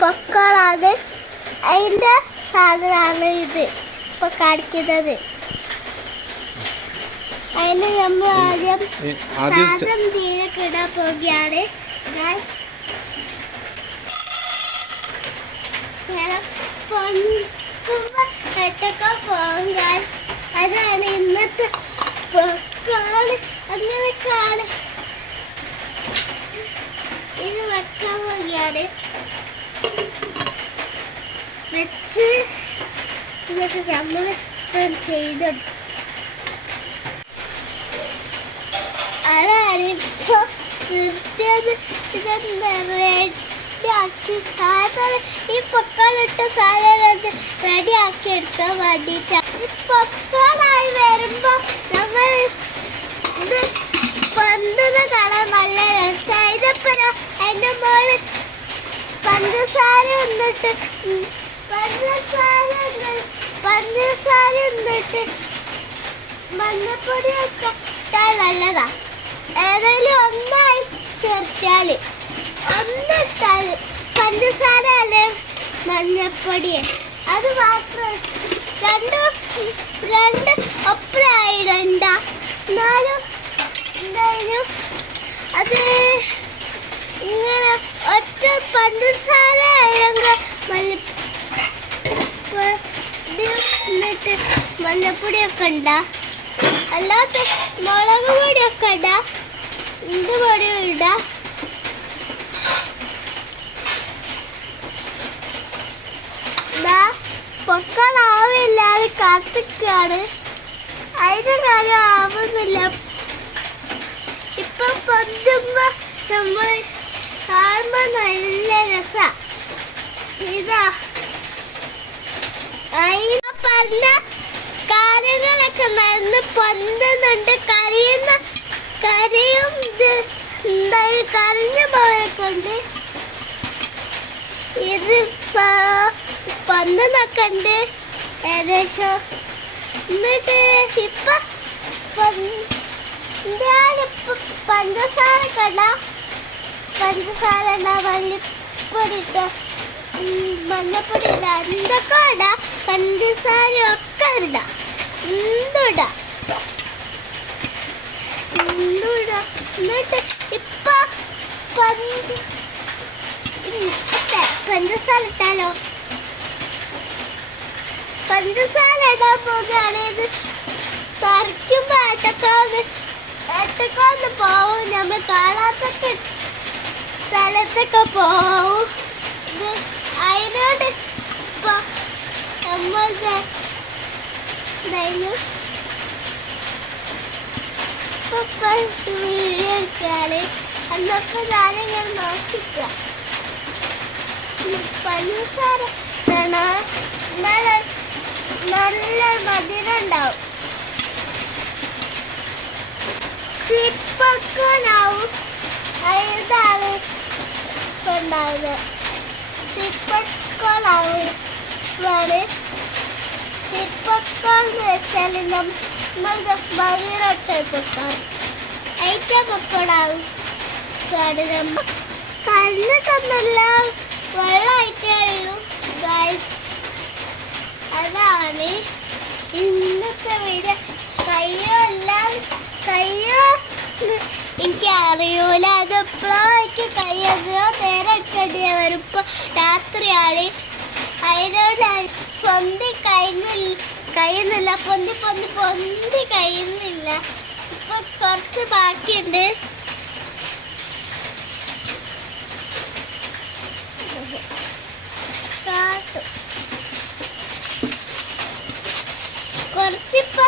പൊക്കോളാണ് അതിൻ്റെ സാധനമാണ് ഇത് ഇപ്പൊ കാണിക്കുന്നത്. അതിന് നമ്മൾ ആദ്യം സാധനം തീരെ ഇടാൻ പോവുകയാണ്. ഇങ്ങനെ പോകാൻ അതാണ് ഇന്നത്തെ പൊക്കാള്. അങ്ങനെ കാണ ഇത് വെക്കാൻ പോവുകയാണ്. വെച്ച് എന്നിട്ട് നമ്മൾ ചെയ്തെടുക്കും. അതാണ് ഇപ്പൊ റെഡിയാക്കി സാധനം ഈ പൊക്കാളിട്ട സാധനം റെഡിയാക്കി എടുക്കാൻ വേണ്ടിയിട്ടാണ്. ഈ പൊക്കാളായി വരുമ്പോ നമ്മൾ ഇത് പന്തുന്ന കാണാൻ നല്ല രസമാണ്. ഇതിപ്പോ അതിന്റെ മുകളിൽ പഞ്ചസാര എന്നിട്ട് മഞ്ഞപ്പൊടിയൊക്കെ ഇട്ടാൽ നല്ലതാ. ഏതായാലും ഒന്നായി ചേർത്താല് ഒന്നിട്ടാല് പഞ്ചസാര അല്ലെ മഞ്ഞപ്പൊടി അത് മാത്രം രണ്ട് ഒപ്പരായിടണ്ട. എന്നാലും എന്തായാലും അത് ഇങ്ങനെ ഒറ്റ പഞ്ചസാര എന്നിട്ട് മഞ്ഞപ്പൊടിയൊക്കെ ഉണ്ടാ, അല്ലാത്ത മുളക് പൊടിയൊക്കെ ഇടാ, എന്ത് പൊടിയും ഇടാ. പൊക്കാളാവില്ലാതെ കാത്തിക്കാണ്. അതിന് കാര്യം ആവുന്നില്ല. ഇപ്പൊ പൊന്തുമ്പോ നമ്മൾ കാണുമ്പോ നല്ല രസ. ഇതാ പറഞ്ഞ കാര്യങ്ങളൊക്കെ നടന്ന് പൊന്തുന്നുണ്ട്. കരയും എന്തായാലും കരഞ്ഞു പോയപ്പോണ്ട് ഇത് പൊന്തുന്നൊക്കെ ഉണ്ട് ഏകദേശം. എന്നിട്ട് ഇപ്പൊ പഞ്ചസാര മല്ലിപ്പൊടി ഇട്ട മഞ്ഞപ്പൊടി ഇട എന്തൊക്കെ ഇടാ, പഞ്ചസാര ഒക്കെ ഇടാ, എന്തുടാ. എന്നിട്ട് ഇപ്പൊ പഞ്ചസാര ഇട്ടാലോ. പഞ്ചസാര ഇടാൻ പോകുകയാണെങ്കിൽ തറയ്ക്കുമ്പോ ഏട്ടക്കാന്ന് പോവും. നമ്മൾ കാണാത്തൊക്കെ സ്ഥലത്തൊക്കെ പോവും. അതിനോട് ഇപ്പൊ നമ്മളുടെ വീഡിയോ എടുക്കാണ്. അന്നൊക്കെ ഞാനിങ്ങനെ നോക്കിക്ക പഞ്ചസാര നല്ല മധുരം ഉണ്ടാവും. സിപ്പക്കോനാവും ഇതാണ് ഉണ്ടാവുന്നത്. സിപ്പക്കോനാവും സിപ്പക്കോന്ന് വെച്ചാൽ നമ്മളുടെ മധുരട്ട പൊക്കാൻ അയറ്റ പൊക്കോടാവും. കണ്ടിട്ടൊന്നുമില്ല, വെള്ളമായിട്ടേ ഉള്ളൂ. അതാണ് ഇന്നത്തെ വീഡിയോ. കയ്യോ എനിക്ക് അറിയൂല. അതെപ്പോഴോ എനിക്ക് കയ്യോ നേരെ എടുക്കേണ്ടി വരും. ഇപ്പൊ രാത്രിയാണ്. അതിനോട് പൊന്തി കഴിയുന്നില്ല. പൊന്തി കഴിയുന്നില്ല. ഇപ്പൊ കുറച്ച് ബാക്കിയുണ്ട്. കുറച്ചിപ്പോ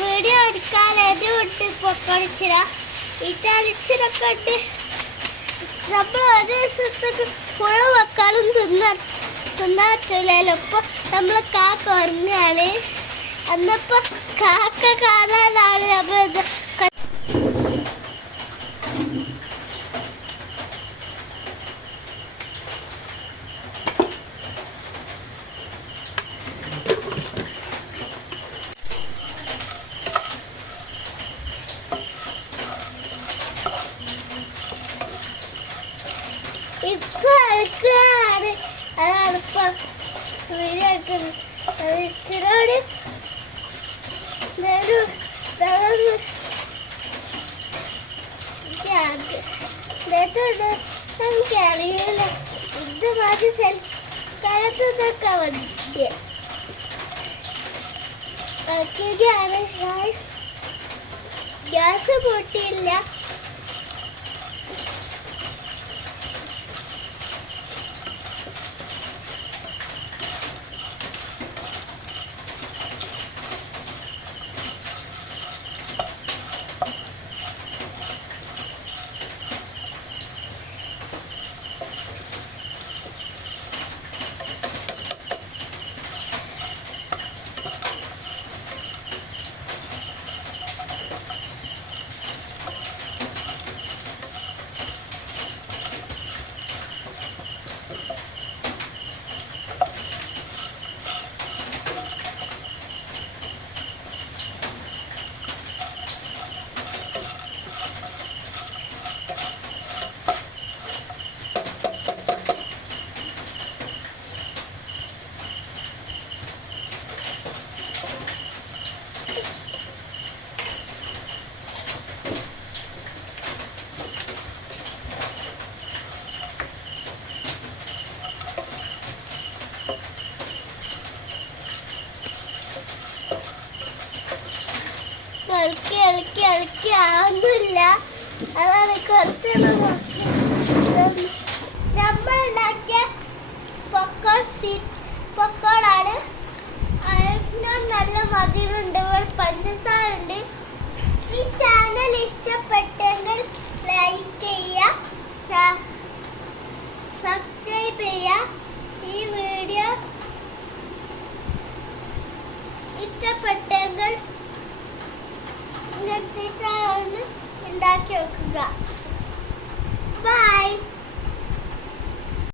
വീഡിയോ എടുക്കാൻ വിട്ട് പൊക്കടിച്ചില്ല. ഈ ചലിച്ചിലൊക്കെ ഇട്ട് നമ്മൾ ഒരു ദിവസത്തേക്ക് ഫുള്ള് വെക്കാനും തിന്നാറ്റില്ലല്ലോ. ഇപ്പൊ നമ്മള് കാക്ക ഉറങ്ങാണ്. അന്നപ്പോ കാക്ക കാണാനാണ് നമ്മൾ ഇപ്പൊ എടുക്കുകയാണ്. അതാണ് ഇപ്പൊ വീഡിയോ എടുക്കുന്നത്. അത് ഇച്ചിരോട് നമുക്കറിയില്ല. ഇത് മതി സ്ഥലത്തൊക്കെ വന്നിട്ട് ഗ്യാസ് പൊട്ടിയില്ല. ഇളക്കി ആവുന്നില്ല. അതാണ് കുറച്ചെണ്ണം നമ്മൾ ഉണ്ടാക്കിയ പൊക്കോടാണ്. നല്ല മധുരമുണ്ട്, പഞ്ചസാര ഉണ്ട്. ഈ ചാനൽ ഇഷ്ടപ്പെട്ടെങ്കിൽ ലൈക്ക് ചെയ്യുക, സബ്സ്ക്രൈബ് ചെയ്യുക. ഈ വീഡിയോ ഇഷ്ടപ്പെട്ടെങ്കിൽ ഉണ്ടാക്കി വെക്കുക.